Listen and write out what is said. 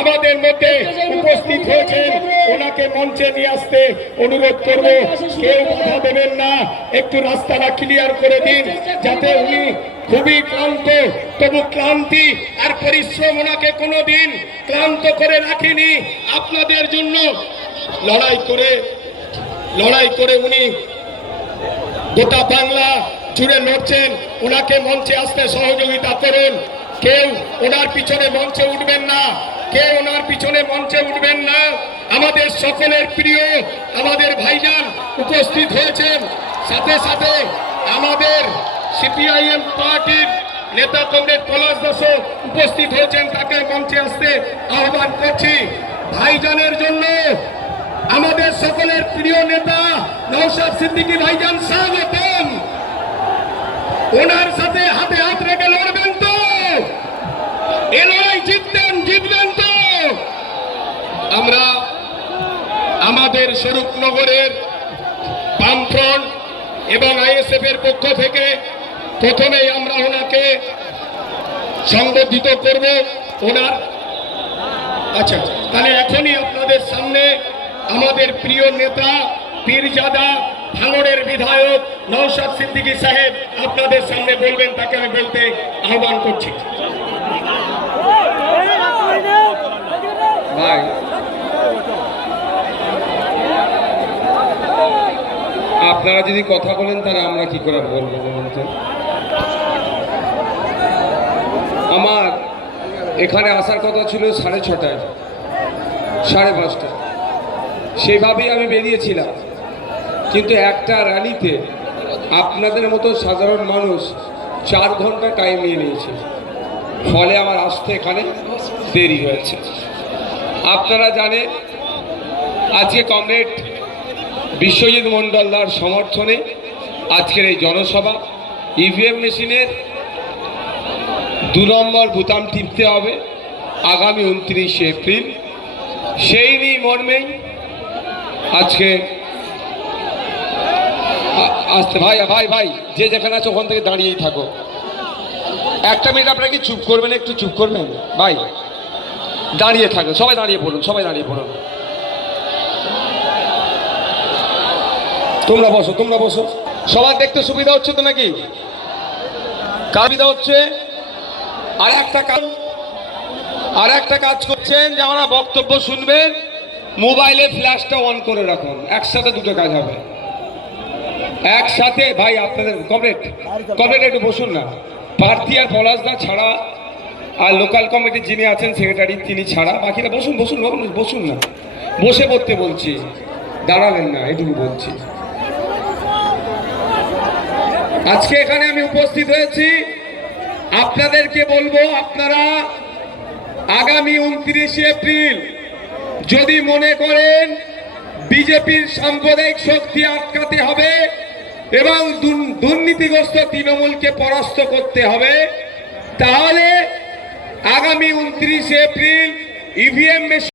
আমাদের মধ্যে উপস্থিত হয়েছেন, ওনাকে মঞ্চে নিয়ে আসতে অনুরোধ করব। কেউ বাধা দেবেন না, একটু রাস্তাটা ক্লিয়ার করে দিন, যাতে উনি খুবই ক্লান্ত, তবু ক্লান্তি আর পরিশ্রম ওনাকে কোনোদিন ক্লান্ত করে রাখেনি। আপনাদের জন্য লড়াই করে উনি গোটা বাংলা জুড়ে লড়ছেন। ওনাকে মঞ্চে আসতে সহযোগিতা করুন। কেউ ওনার পিছনে মঞ্চে উঠবেন না, কেউ ওনার পিছনে মঞ্চে উঠবেন না। আমাদের সকলের প্রিয় আমাদের ভাইজান উপস্থিত হয়েছেন, সাথে সাথে আমাদের সিপিআইএম পার্টির নেতা কমরেড পলাশ দাসও উপস্থিত হয়েছেন। তাকে মঞ্চে আসতে আহ্বান করছি। ভাইজানের জন্য আমাদের সকলের প্রিয় নেতা নওশাদ সিদ্দিকী ভাইজান স্বাগতম। ওনার সাথে হাতে হাত রেখে লড়বেন তো? এ লড়াই জিতবেন তো? আমরা আমাদের স্বরূপনগরের বামফ্রন্ট এবং আইএসএফ এর পক্ষ থেকে প্রথমেই আমরা ওনাকে সংবর্ধিত করব। ওনার আচ্ছা, তাহলে এখনই আপনাদের সামনে আমাদের প্রিয় নেতা পীরজাদা ভাঙড়ের বিধায়ক নওশাদ সিদ্দিকী সাহেব আপনাদের সামনে বলবেন, তাকে আমি বলতে আহ্বান করছি। ভাই, আপনারা যদি কথা বলেন তাহলে আমরা কি করে বলবো বলতে? আমার এখানে আসার কথা ছিল 6:30, 5:30, সেভাবেই আমি বেরিয়েছিলাম। কিন্তু একটা র্যালিতে আপনাদের মতো সাধারণ মানুষ 4 ঘন্টা টাইম নিয়ে নিয়েছে, ফলে আমার আসতে এখানে দেরি হয়েছে। আপনারা জানেন আজকে কমরেড বিশ্বজিৎ মণ্ডলদার সমর্থনে আজকের এই জনসভা। ইভিএম মেশিনের 2 নম্বর বোতাম টিপতে হবে আগামী 29শে এপ্রিল। সেই নিয়ে মর্মেই আজকে আসতে ভাই ভাই ভাই যে যেখানে আছে ওখান থেকে দাঁড়িয়েই থাকো। 1 মিনিট আপনারা কি চুপ করবেন? একটু চুপ করবেন ভাই, দাঁড়িয়ে থাকো, সবাই দাঁড়িয়ে পড়ুন, সবাই দাঁড়িয়ে পড়ুন। তোমরা বসো। সবার দেখতে সুবিধা হচ্ছে তো নাকি? সুবিধা হচ্ছে। আর একটা কাজ করছেন যে আমরা বক্তব্য শুনবেন, মোবাইলে ফ্ল্যাশটা অন করে রাখুন। একসাথে দুটো কাজ হবে একসাথে। ভাই আপনাদের কমরেড একটু বসুন না। প্রার্থী আর পলাশদা ছাড়া আর লোকাল কমিটির যিনি আছেন সেক্রেটারি তিনি ছাড়া বাকিরা বসুন না। বসে পড়তে বলছি, দাঁড়াবেন না, এটুকু বলছি। আজকে এখানে আমি উপস্থিত হয়েছি, আপনাদেরকে বলবো, আপনারা আগামী 29শে এপ্রিল যদি মনে করেন বিজেপির সাম্প্রদায়িক শক্তি আটকাতে হবে এবং দুর্নীতিগ্রস্ত তৃণমূলকে পরাস্ত করতে হবে, তাহলে আগামী 29শে এপ্রিল ইভিএম